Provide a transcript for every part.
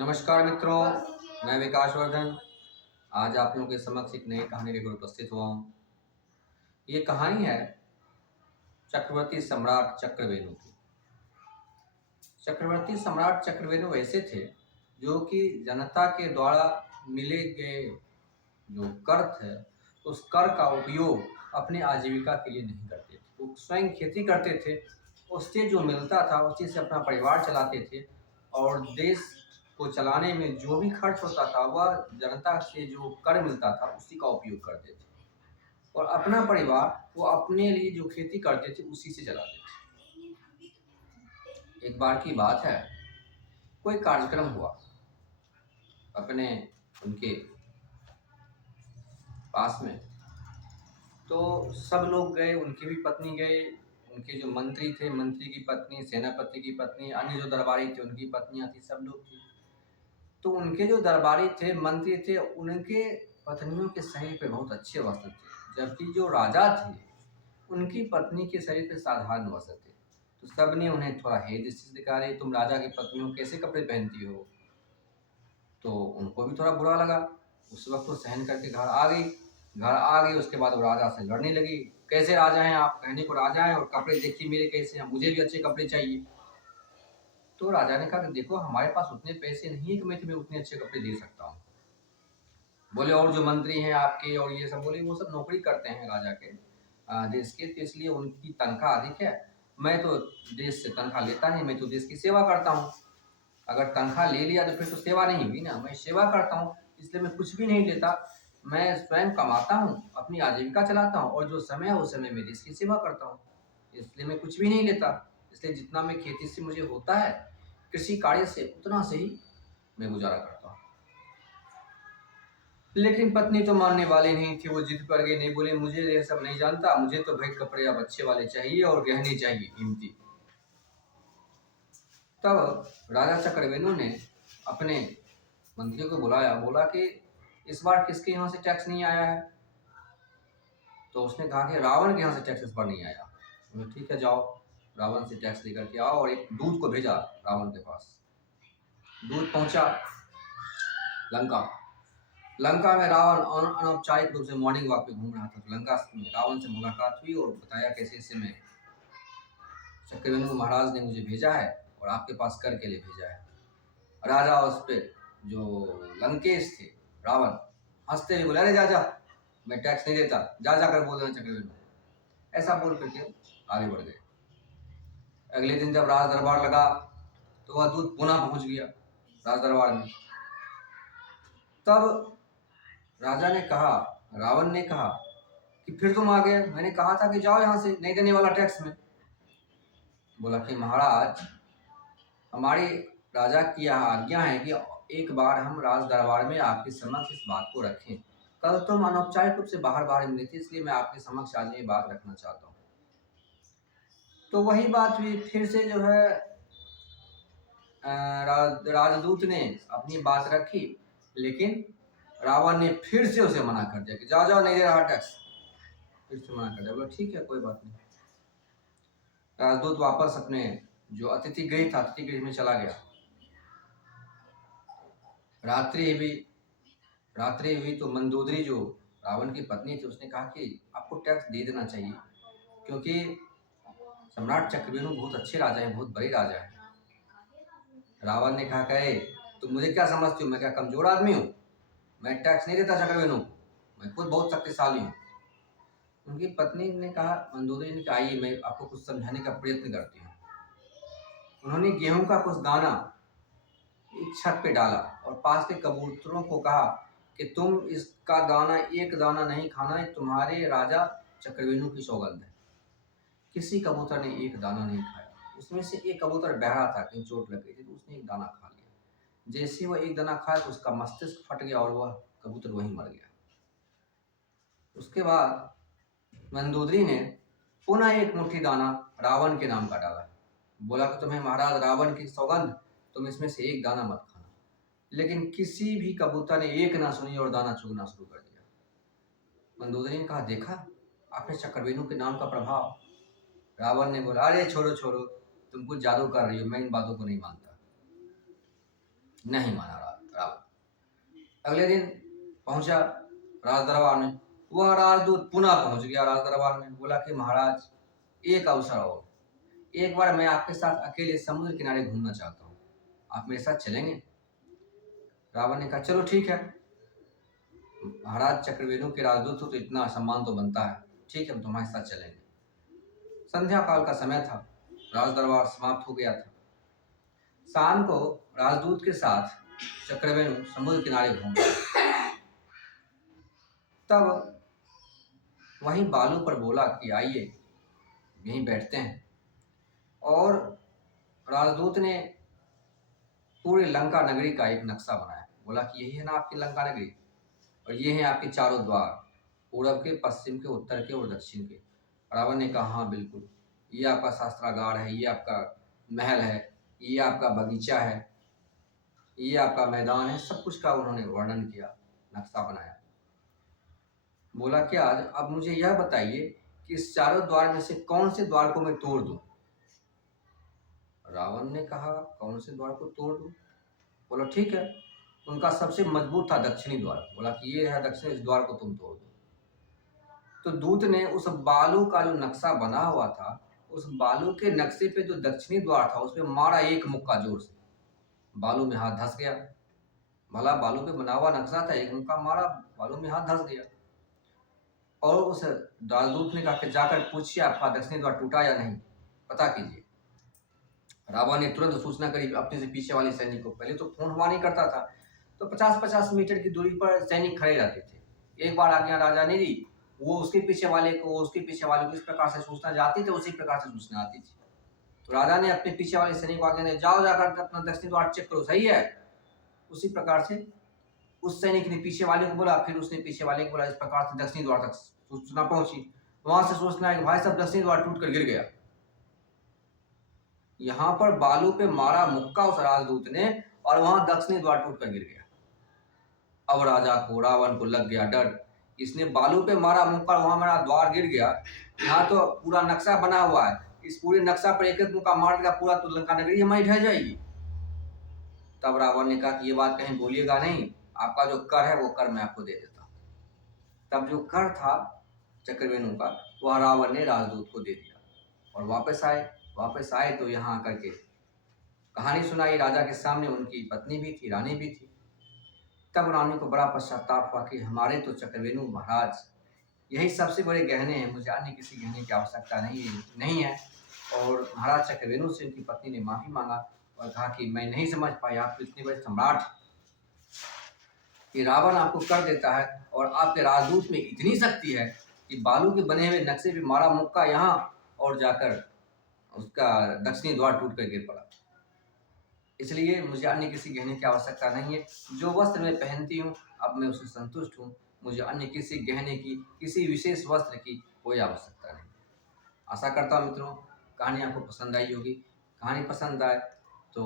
नमस्कार मित्रों, मैं विकास वर्धन। आज आप लोगों के समक्ष एक नई कहानी लेकर उपस्थित हुआ हूँ। ये कहानी है चक्रवर्ती सम्राट चक्रवेणु की। चक्रवर्ती सम्राट चक्रवेणु ऐसे थे जो कि जनता के द्वारा मिले गए जो कर थे, उस कर का उपयोग अपने आजीविका के लिए नहीं करते थे। वो स्वयं खेती करते थे, उससे जो मिलता था उसी से अपना परिवार चलाते थे और देश को चलाने में जो भी खर्च होता था वह जनता से जो कर मिलता था उसी का उपयोग करते थे और अपना परिवार वो अपने लिए जो खेती करते थे उसी से चलाते थे। एक बार की बात है, कोई कार्यक्रम हुआ अपने उनके पास में, तो सब लोग गए, उनकी भी पत्नी गए, उनके जो मंत्री थे, मंत्री की पत्नी, सेनापति की पत्नी, अन्य जो दरबारी थे उनकी पत्नियां थी, सब लोग थी। तो उनके जो दरबारी थे, मंत्री थे, उनके पत्नियों के शरीर पे बहुत अच्छे वस्त्र थे, जबकि जो राजा थे उनकी पत्नी के शरीर पे साधारण वस्त्र थे। तो सबने उन्हें थोड़ा हेय दृष्टि से देखा, रहे तुम राजा की पत्नी हो, कैसे कपड़े पहनती हो। तो उनको भी थोड़ा बुरा लगा। उस वक्त वो सहन करके घर आ गई। उसके बाद वो राजा से लड़ने लगी, कैसे राजा हैं आप, कहने को राजा हैं और कपड़े देखिए मेरे कैसे हैं, मुझे भी अच्छे कपड़े चाहिए। तो राजा ने कहा कि देखो हमारे पास उतने पैसे नहीं है कि मैं तुम्हें उतने अच्छे कपड़े दे सकता हूँ। बोले और जो मंत्री हैं आपके और ये सब, बोले वो सब नौकरी करते हैं राजा के देश के, तो इसलिए उनकी तनख्वाह अधिक है। मैं तो देश से तनख्वाह लेता नहीं, मैं तो देश की सेवा करता हूँ। अगर तनख्वाह ले लिया तो फिर तो सेवा नहीं हुई ना, मैं सेवा करता हूँ, इसलिए मैं कुछ भी नहीं लेता। मैं स्वयं कमाता हूँ, अपनी आजीविका चलाता हूँ और जो समय है उस समय मैं देश की सेवा करता हूँ, इसलिए मैं कुछ भी नहीं लेता। इसलिए जितना मैं खेती से मुझे होता है, कृषि कार्य से, उतना से ही मैं गुजारा करता हूँ। लेकिन पत्नी तो मानने वाली नहीं थी, वो जिद पर गई, नहीं, बोले मुझे ये सब नहीं जानता, मुझे तो भाई कपड़े अब अच्छे वाले चाहिए और गहने चाहिए कीमती। तब राजा चक्रवेणु ने अपने मंत्री को बुलाया, बोला कि इस बार किसके यहाँ से टैक्स नहीं आया है। तो उसने कहा कि रावण के यहाँ से टैक्स इस बार नहीं आया। बोले ठीक है, जाओ रावण से टैक्स लेकर के आओ, और एक दूत को भेजा रावण के पास। दूत पहुंचा लंका। लंका में रावण अनौपचारिक रूप से मॉर्निंग वॉक पे घूम रहा था। तो लंका में रावण से मुलाकात हुई और बताया कैसे ऐसे में चक्रवेणु महाराज ने मुझे भेजा है और आपके पास कर के लिए भेजा है। राजा उस पर जो लंकेश थे, रावण, हंसते हुए बोले, अरे जा जा, मैं टैक्स नहीं देता, जा जाकर बोल देना चक्रवेणु। ऐसा बोल करके आगे बढ़ गए। अगले दिन जब राज दरबार लगा तो वह दूत पुनः पहुंच गया राज दरबार में। तब राजा ने कहा, रावण ने कहा कि फिर तुम आ गए, मैंने कहा था कि जाओ यहाँ से, नहीं देने वाला टैक्स में। बोला कि महाराज, हमारी राजा की यह आज्ञा है कि एक बार हम राज दरबार में आपके समक्ष इस बात को रखें। कल तुम अनौपचारिक रूप से बाहर मिले थे, इसलिए मैं आपके समक्ष आज ये बात रखना चाहता हूँ। तो वही बात हुई, फिर से जो है राजदूत ने अपनी बात रखी, लेकिन रावण ने फिर से उसे मना कर दिया कि जाओ जाओ, नहीं दे रहा टैक्स। फिर से मना कर दिया। बोला ठीक है, कोई बात नहीं। राजदूत वापस अपने जो अतिथि गृह था, अतिथि गृह में चला गया। रात्रि हुई तो मंदोदरी जो रावण की पत्नी थी, उसने कहा कि आपको टैक्स दे देना चाहिए, क्योंकि सम्राट चक्रवेणु बहुत अच्छे राजा हैं, बहुत बड़े राजा हैं। रावण ने कहा कि तुम मुझे क्या समझती हो, मैं क्या कमजोर आदमी हूँ, मैं टैक्स नहीं देता चक्रवेणु, मैं खुद बहुत शक्तिशाली हूँ। उनकी पत्नी ने कहा, मंदोदरी ने कहा, आइए मैं आपको कुछ समझाने का प्रयत्न करती हूँ। उन्होंने गेहूं का कुछ दाना एक छत पे डाला और पास के कबूतरों को कहा कि तुम इसका दाना, एक दाना नहीं खाना, है तुम्हारे राजा चक्रवेणु की सौगंध है। किसी कबूतर ने एक दाना नहीं खाया। उसमें से एक कबूतर बहरा था, कहीं चोट लग गई थी, तो उसने एक दाना खा लिया। जैसे वह एक दाना खाया तो उसका मस्तिष्क फट गया और वह कबूतर वहीं मर गया। उसके बाद मंदोदरी ने पुनः एक मुट्ठी दाना रावण के नाम का डाला। बोला कि तुम्हें महाराज रावण की सौगंध, तुम इसमें से एक दाना मत खाना। लेकिन किसी भी कबूतर ने एक ना सुनी और दाना चुगना शुरू कर दिया। मंदोदरी ने कहा, देखा आपने चक्रवेणु के नाम का प्रभाव। रावण ने बोला, अरे छोड़ो छोड़ो, तुम कुछ जादू कर रही हो, मैं इन बातों को नहीं मानता। नहीं माना रावण। अगले दिन पहुंचा राज दरबार में, वह राजदूत पुनः पहुंच गया राज दरबार में, बोला कि महाराज एक अवसर हो, एक बार मैं आपके साथ अकेले समुद्र किनारे घूमना चाहता हूँ, आप मेरे साथ चलेंगे? रावण ने कहा चलो ठीक है, महाराज चक्रवेणु के राजदूत हो तो इतना सम्मान तो बनता है, ठीक है हम तुम्हारे साथ चलेंगे। संध्या काल का समय था, राज दरबार समाप्त हो गया था। शाम को राजदूत के साथ चक्रवेणु समुद्र किनारे घूम रहा, तब वहीं बालू पर बोला कि आइए यहीं बैठते हैं। और राजदूत ने पूरे लंका नगरी का एक नक्शा बनाया, बोला कि यही है ना आपकी लंका नगरी, और ये हैं आपके चारों द्वार, पूरब के, पश्चिम के, उत्तर के और दक्षिण के। रावण ने कहा हाँ बिल्कुल, ये आपका शास्त्रागार है, ये आपका महल है, ये आपका बगीचा है, ये आपका मैदान है, सब कुछ का उन्होंने वर्णन किया, नक्शा बनाया। बोला कि आज अब मुझे यह बताइए कि इस चारों द्वार में से कौन से द्वार को मैं तोड़ दूं? रावण ने कहा कौन से द्वार को तोड़ दूं? बोला ठीक है, उनका सबसे मजबूत था दक्षिणी द्वार, बोला कि ये है दक्षिण, इस द्वार को तुम तोड़ दो। तो दूत ने उस बालू का जो नक्शा बना हुआ था, उस बालू के नक्शे पे जो दक्षिणी द्वार था उसमें मारा एक मुक्का जोर से, बालू में हाथ धंस गया। भला बालू पे बना हुआ नक्शा था, एक मुक्का मारा, बालू में हाथ धंस गया। और उस राजदूत ने कहा कि जाकर पूछिए आपका दक्षिणी द्वार टूटा या नहीं, पता कीजिए। रावण ने तुरंत सूचना करी अपने से पीछे वाले सैनिक को। पहले तो फोन हुआ नहीं करता था, तो 50-50 मीटर की दूरी पर सैनिक खड़े रहते थे। एक बार आज्ञा राजा ने दी, वो उसके पीछे वाले को, उसके पीछे वाले को, इस प्रकार से सूचना जाती थी, उसी प्रकार से सूचना आती थी। तो राजा ने अपने पीछे वाले सैनिक को आज्ञा दी, जाओ जाकर अपना दक्षिणी द्वार चेक करो, सही है। उसी प्रकार से उस सैनिक ने पीछे वाले को बोला, फिर उसने पीछे वाले को बोला, इस प्रकार से दक्षिणी द्वार तक सूचना पहुंची। वहां से सूचना है कि भाई साहब दक्षिणी द्वार टूट कर गिर गया। यहाँ पर बालू पे मारा मुक्का उस राजदूत ने, और वहां दक्षिणी द्वार टूट कर गिर गया। अब राजा को, रावण को लग गया डर, इसने बालू पे मारा मुक्का, वहां मेरा द्वार गिर गया, यहाँ तो पूरा नक्शा बना हुआ है, इस पूरे नक्शा पर एक एक मुक्का मार देगा, पूरा तो लंका नगरी हमारी ढह जाएगी। तब रावण ने कहा कि ये बात कहीं बोलिएगा नहीं, आपका जो कर है वो कर मैं आपको दे देता हूँ। तब जो कर था चक्रवेणु का, वह रावण ने राजदूत को दे दिया। और वापस आए तो यहाँ आकर के कहानी सुनाई राजा के सामने, उनकी पत्नी भी थी, रानी भी थी। तब रानी को बड़ा पश्चाताप हुआ कि हमारे तो चक्रवेणु महाराज, यही सबसे बड़े गहने हैं, मुझे अन्य किसी गहने की आवश्यकता नहीं है। और महाराज चक्रवेणु से उनकी पत्नी ने माफी मांगा और कहा कि मैं नहीं समझ पाई, आप तो इतने बड़े सम्राट कि रावण आपको कर देता है, और आपके राजदूत में इतनी शक्ति है कि बालू के बने हुए नक्शे पे मारा मुक्का यहाँ, और जाकर उसका दक्षिणी द्वार टूट कर गिर पड़ा। इसलिए मुझे अन्य किसी गहने की आवश्यकता नहीं है, जो वस्त्र मैं पहनती हूँ अब मैं उससे संतुष्ट हूँ, मुझे अन्य किसी गहने की, किसी विशेष वस्त्र की कोई आवश्यकता नहीं। आशा करता हूँ मित्रों कहानी आपको पसंद आई होगी। कहानी पसंद आए तो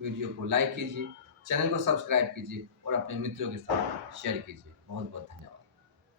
वीडियो को लाइक कीजिए, चैनल को सब्सक्राइब कीजिए और अपने मित्रों के साथ शेयर कीजिए। बहुत बहुत धन्यवाद।